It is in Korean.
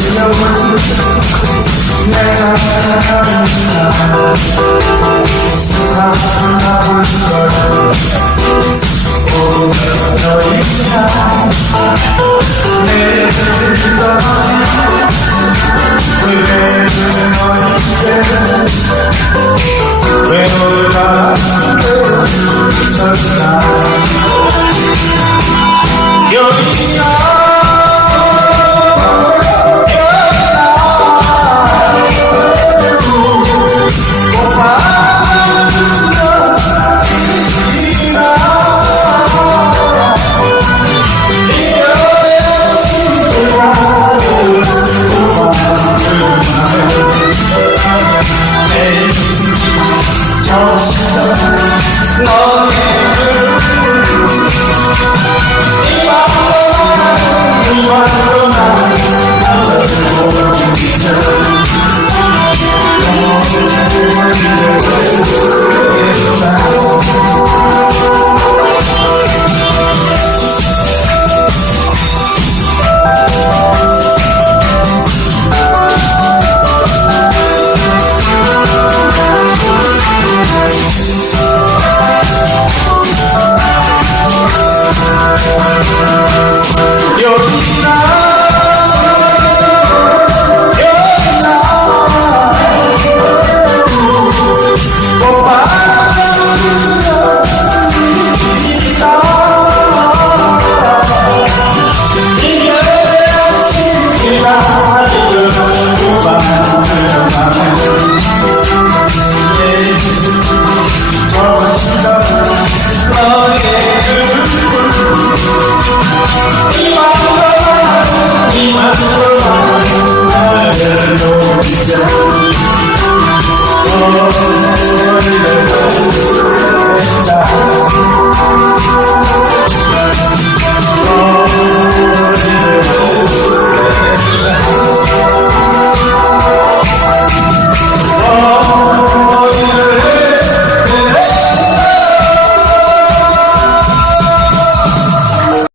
no one Yo, so